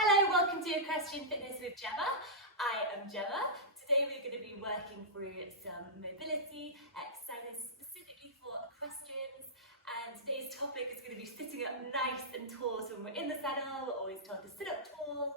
Hello, welcome to Equestrian Fitness with Gemma. I am Gemma. Today we're going to be working through some mobility exercises specifically for equestrians, and today's topic is going to be sitting up nice and tall. So when we're in the saddle, we're always told to sit up tall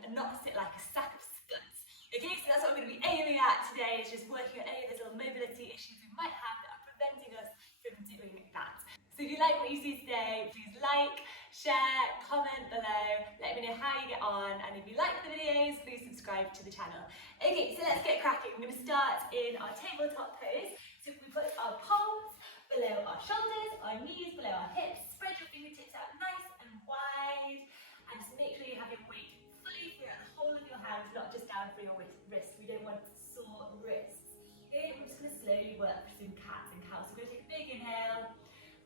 and not sit like a sack of spuds. Okay, so that's what we're going to be aiming at today, is just working on any of those little mobility issues we might have that are preventing us from doing that. So if you like what you see today, please like, share, comment below, let me know how you get on, and if you like the videos, please subscribe to the channel. Okay, so let's get cracking. We're going to start in our tabletop pose. So we put our palms below our shoulders, our knees below our hips, spread your fingertips out nice and wide, and just make sure you have your weight fully throughout the whole of your hands, not just down through your wrists. We don't want sore wrists. Okay, we're just going to slowly work through some cats and cows. So we're going to take a big inhale.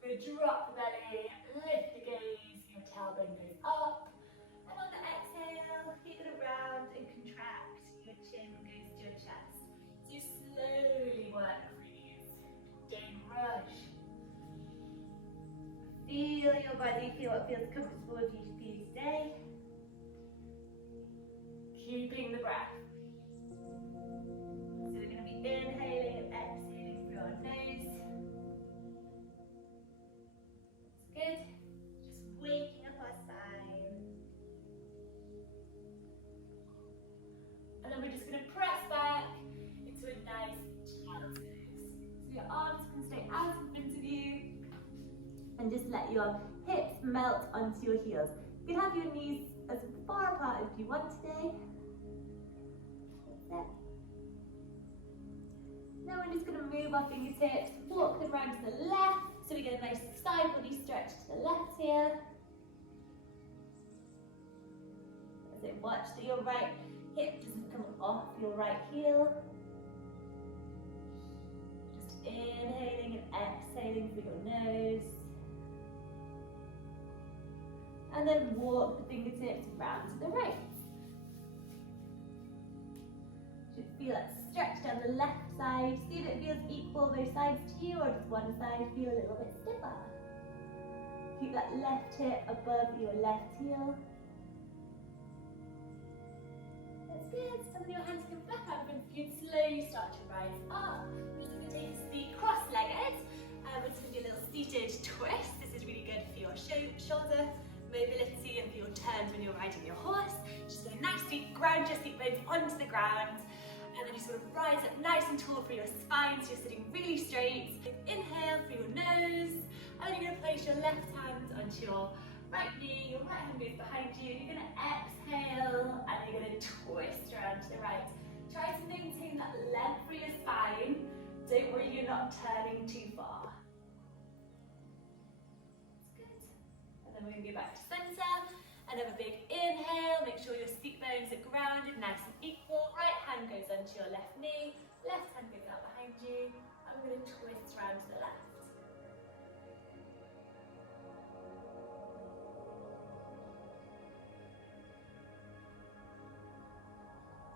We're going to drop the belly, lift the gaze, your tailbone goes up, and on the exhale, keep it around and contract, your chin goes to your chest. So you slowly work through these, don't rush. Feel your body, feel what feels comfortable with you today. Keeping the breath. So we're going to be inhaling and exhaling through our nose. Good. Just waking up our spine. And then we're just going to press back into a nice child's pose. So your arms can stay out in front of you. And just let your hips melt onto your heels. You can have your knees as far apart as you want today. That's it. Now we're just going to move our fingertips, walk them around to the left. So we get a nice side body stretch to the left here. So watch that your right hip doesn't come off your right heel. Just inhaling and exhaling through your nose. And then walk the fingertips round to the right. Should feel that stretch down the left side. See if it feels equal both sides to you, or does one side feel a little bit stiffer? Keep that left hip above your left heel. That's good. And then your hands come back up and you can slowly start to rise up. We're just going to take a seat cross-legged. We're just going to do a little seated twist. This is really good for your shoulder mobility and for your turns when you're riding your horse. Just go nicely, ground your seat bones onto the ground. And then you sort of rise up nice and tall for your spine, so you're sitting really straight. Inhale through your nose, and then you're going to place your left hand onto your right knee, your right hand goes behind you, you're going to exhale, and you're going to twist around to the right. Try to maintain that length through your spine. Don't worry you're not turning too far. That's good. And then we're going to go back to centre. Another big inhale, make sure your seat bones are grounded, nice and equal. Right hand goes onto your left knee, left hand goes out behind you. And we're going to twist round to the left.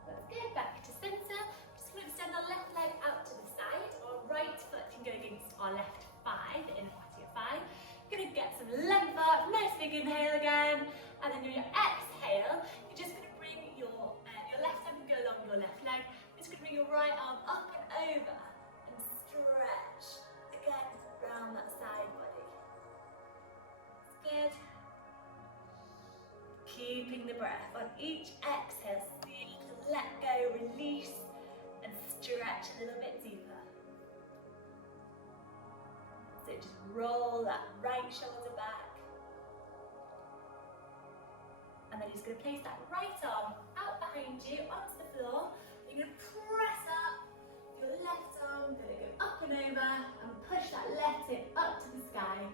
That's good, back to centre. Just going to extend our left leg out to the side. Our right foot can go against our left thigh, the inner part of your thigh. Going to get some length up, nice big inhale again. And then on your exhale, you're just going to bring your left hand go along your left leg. You're just going to bring your right arm up and over and stretch. Again, round that side body. That's good. Keeping the breath. On each exhale, see you can let go, release, and stretch a little bit deeper. So just roll that right shoulder back. And then you're just going to place that right arm out behind you onto the floor. You're going to press up your left arm, going to go up and over and push that left hip up to the sky.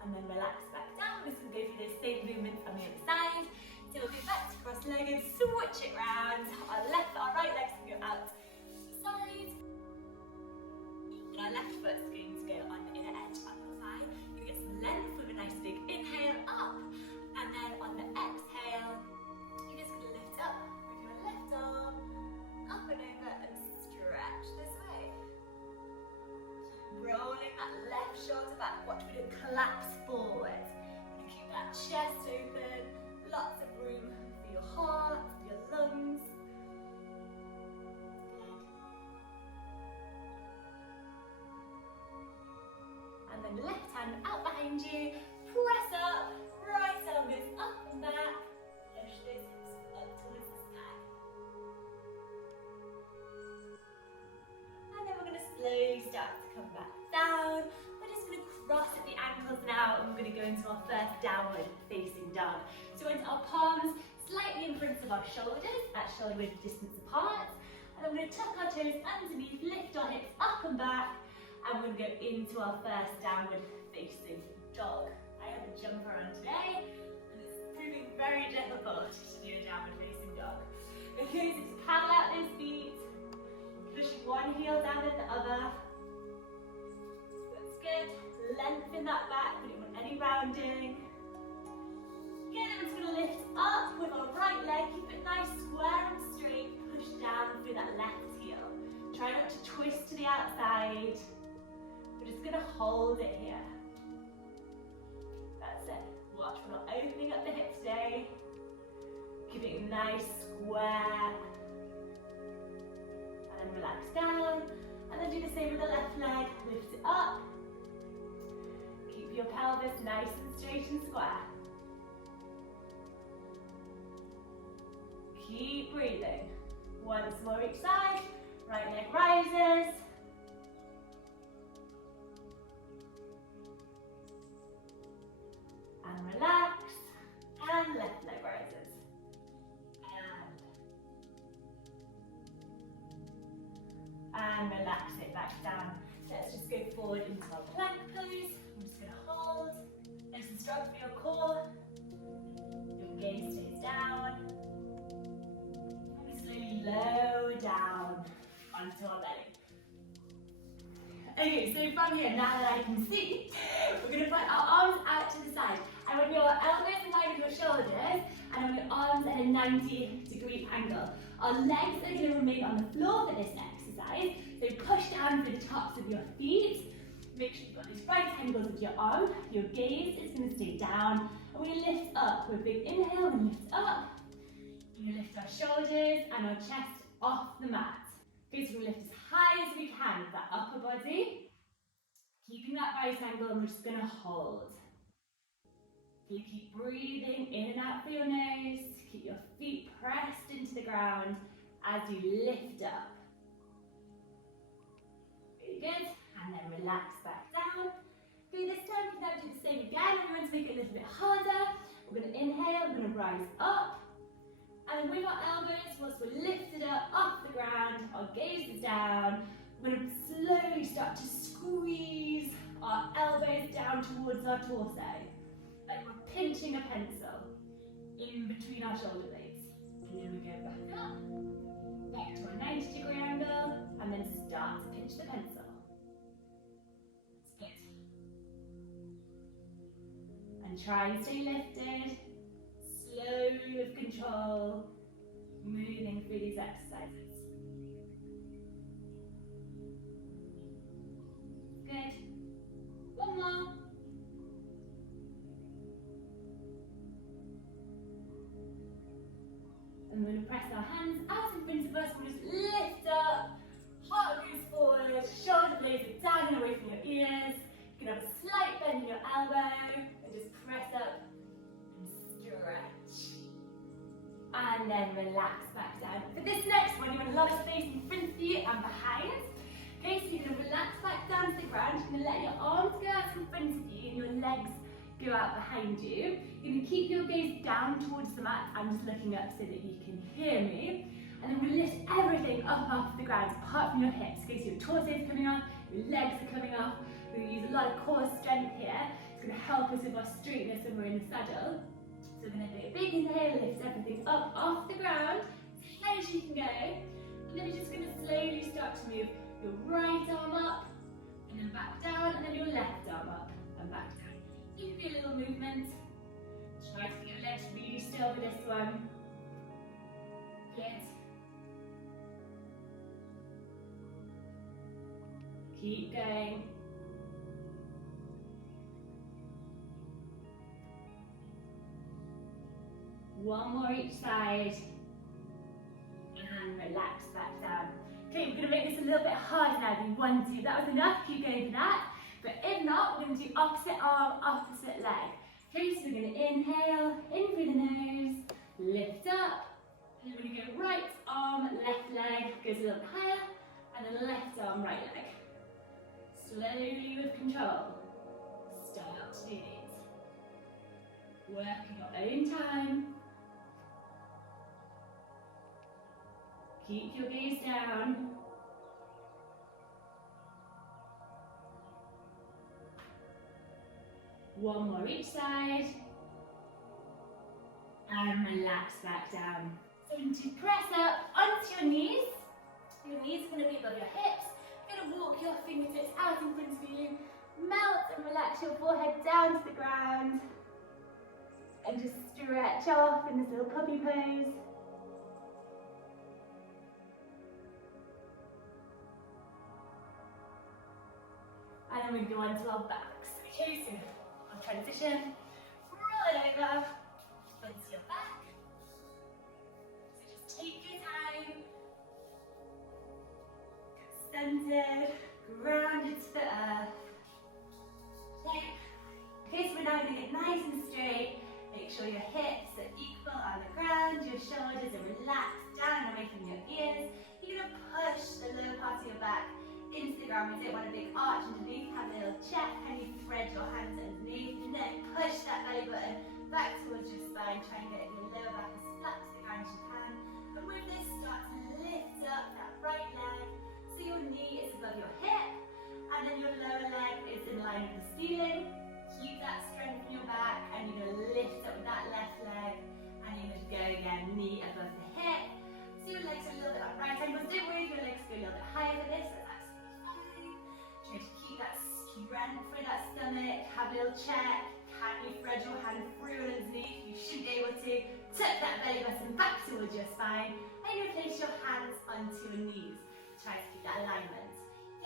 And then relax back down. We're just going to go through those same movements on the other side. So we'll go back to cross-legged, switch it round. Our right leg's going to go out to the side. And our left foot's going to go on the inner edge on your thigh. You're going to get some length with a nice big inhale up. And then on the exhale, you're just going to lift up with your left arm, up and over, and stretch this way. Rolling that left shoulder back. Watch me do collapse forward. Keep that chest open. behind you. Press up, right arm goes up and back. Push those hips up towards the sky. And then we're going to slowly start to come back down. We're just going to cross at the ankles now, and we're going to go into our first downward facing dog. So into our palms slightly in front of our shoulders, at shoulder width distance apart. And then we're going to tuck our toes underneath, lift our hips up and back, and we're going to go into our first downward facing dog. I have a jumper on today, and it's proving very difficult to do a downward facing dog. Okay, so just paddle out those feet, pushing one heel down at the other. That's good. Lengthen that back, we don't want any rounding. Good, and we're just going to lift up with our right leg, keep it nice, square and straight, push down through that left heel. Try not to twist to the outside. We're just going to hold it here. That's it. Watch, we're not opening up the hips today. Keeping it nice, square. And then relax down. And then do the same with the left leg. Lift it up. Keep your pelvis nice and straight and square. Keep breathing. Once more each side. Right leg rises. And relax. And left leg rises. And relax it back down. Let's just go forward into our plank pose. I'm just going to hold. Nice and strong for your core. Your gaze stays down. Low down onto our belly. Okay, so from here, now that I can see, we're going to put our arms out to the side. I want your elbows in line with your shoulders, and I want your arms at a 90-degree angle. Our legs are going to remain on the floor for this exercise, so push down for the tops of your feet. Make sure you've got these right angles with your arm. Your gaze is going to stay down, and we're going to lift up. With a big inhale, and lift up. We're going to lift our shoulders and our chest off the mat. Okay, so we're going to lift as high as we can with that upper body. Keeping that right angle, and we're just going to hold. You keep breathing in and out through your nose. Keep your feet pressed into the ground as you lift up. Very good. And then relax back down. Okay, this time we can now do the same again. We're going to make it a little bit harder. We're going to inhale, we're going to rise up. And with our elbows, once we're lifted up off the ground, our gaze is down, we're going to slowly start to squeeze our elbows down towards our torso, like we're pinching a pencil in between our shoulder blades. And then we go back up, back to our 90-degree angle, and then start to pinch the pencil. That's good. And try and stay lifted. Slowly with control, moving through these exercises. Good. One more. And we're going to press our hands out in front of us. We'll just lift up, heart goes forward, shoulder blades are down and away from your ears. You can have a slight bend in your elbow, and just press up and stretch. And then relax back down. For this next one, you want a lot of space in front of you and behind. Okay, so you're going to relax back down to the ground. You're going to let your arms go out in front of you and your legs go out behind you. You're going to keep your gaze down towards the mat. I'm just looking up so that you can hear me. And then we're going to lift everything up off the ground, apart from your hips. Okay, so your torso is coming off, your legs are coming off. We're going to use a lot of core strength here. It's going to help us with our straightness when we're in the saddle. So we're going to do a big inhale, lift everything up off the ground, as high as you can go. And then you're just going to slowly start to move your right arm up, and then back down, and then your left arm up, and back down. So you can do a little movement. Try to get your legs really still for this one. Good. Keep going. One more each side, and relax back down. Okay, we're going to make this a little bit harder now than 1, 2. That was enough, keep going for that. But if not, we're going to do opposite arm, opposite leg. Okay, so we're going to inhale, in through the nose, lift up, and then we're going to go right arm, left leg, goes a little bit higher, and then left arm, right leg. Slowly with control, start to do these. Work at your own time. Keep your gaze down. One more each side. And relax back down. So we're going to press up onto your knees. Your knees are going to be above your hips. You're going to walk your fingertips out in front of you. Melt and relax your forehead down to the ground. And just stretch off in this little puppy pose. And then we're going to go onto our backs. Okay, so our transition. Roll it over. Onto your back. So just take your time. Get centered. Grounded to the earth. Okay, so we're now going to get nice and straight. Make sure your hips are equal on the ground. Your shoulders are relaxed down away from your ears. You're going to push the lower part of your back into the ground. We don't want a big arch underneath. Have a little check and you thread your hands underneath. And then push that belly button back towards your spine. Try and get your lower back as flat to the ground as you can. And with this, start to lift up that right leg so your knee is above your hip. And then your lower leg is in line with the ceiling. Keep that strength in your back and you're going to lift up with that left leg. And you're going to go again, knee above the hip. So your legs are a little bit at right angles. Don't worry if your legs go a little bit higher for this. Try to keep that strength through that stomach, have a little check. Can you thread your hand through and underneath? You should be able to. Tuck that belly button back towards your spine and you place your hands onto your knees. Try to keep that alignment.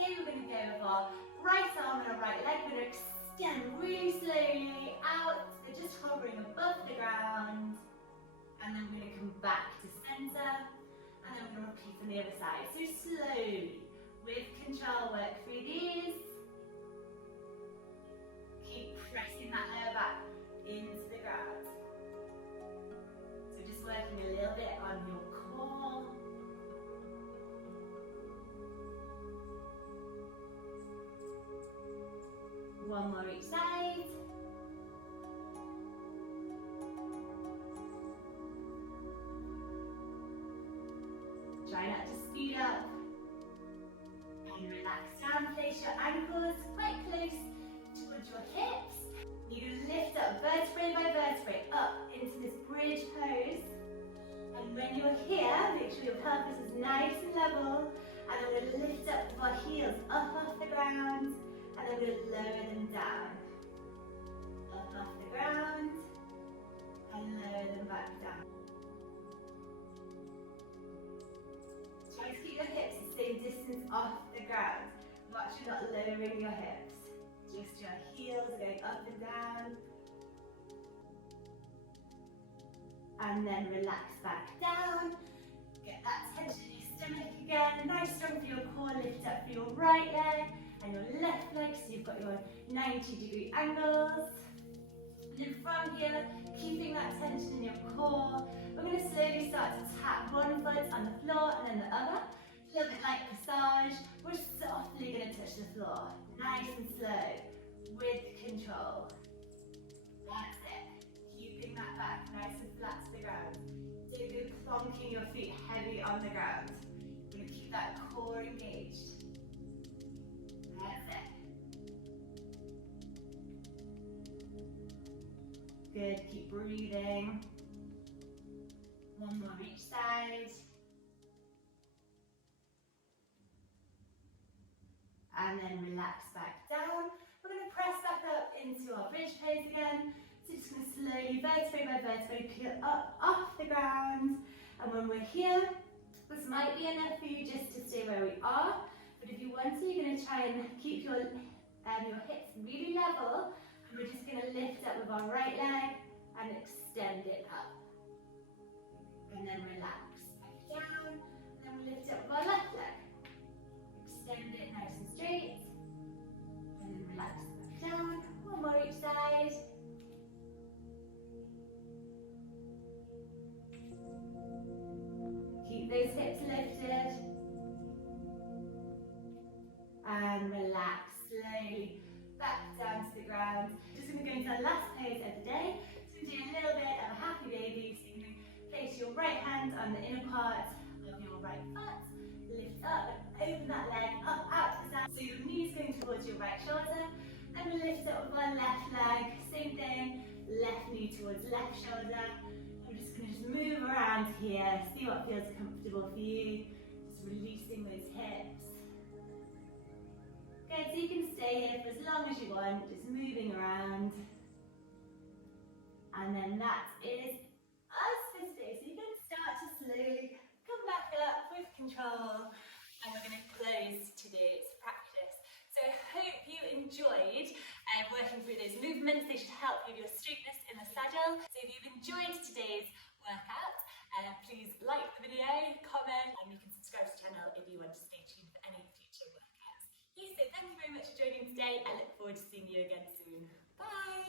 Here we're going to go with our right arm and our right leg. We're going to extend really slowly out. They're just hovering above the ground. And then we're going to come back to center. And then we're going to repeat on the other side. So slowly. With control, work through these. Keep pressing that lower back into the ground. So just working a little bit on your core. One more each side. Try not to speed up. Relax down, place your ankles quite close towards your hips. You're going to lift up vertebrae by vertebrae up into this bridge pose. And when you're here, make sure your pelvis is nice and level. And then we're going to lift up with our heels up off the ground. And then we're going to lower them down. Up off the ground. And lower them back down. Try to keep your hips the same distance off the ground. Watch you're not lowering your hips. Just your heels going up and down. And then relax back down. Get that tension in your stomach again. Nice strong for your core. Lift up for your right leg and your left leg. So you've got your 90-degree angles. And then from here, keeping that tension in your core, we're going to slowly start to tap one foot on the floor and then the other. A little bit like massage. We're softly going to touch the floor. Nice and slow. With control. That's it. Keeping that back nice and flat to the ground. Don't go plonking your feet heavy on the ground. You're going to keep that core engaged. That's it. Good. Keep breathing. One more each side. And then relax back down. We're going to press back up into our bridge pose again. So just going to slowly, vertebrae by vertebrae, peel up off the ground. And when we're here, this might be enough for you just to stay where we are. But if you want to, you're going to try and keep your hips really level. And we're just going to lift up with our right leg and extend it up. And then relax back down. And then we lift up with our left leg. Extend it nice and straight. And then Back down. One more each side. Keep those hips lifted. And relax slowly back down to the ground. Just going to go into our last pose of the day. So we're doing a little bit of a happy baby. So you're going to place your right hand on the inner part of your right foot. Lift up and open that leg up out to the side. So your knee's going towards your right shoulder. And we lift up with our left leg. Same thing. Left knee towards left shoulder. We're just going to move around here. See what feels comfortable for you. Just releasing those hips. Good, so you can stay here for as long as you want, just moving around. And then that is us for today. So you're going to start to slowly come back up with control. And we're going to close today's practice. So I hope you enjoyed working through those movements. They should help you with your straightness in the saddle. So if you've enjoyed today's workout, please like the video, comment, and you can subscribe to the channel if you want to stay tuned for any future workouts. So thank you very much for joining today. I look forward to seeing you again soon. Bye!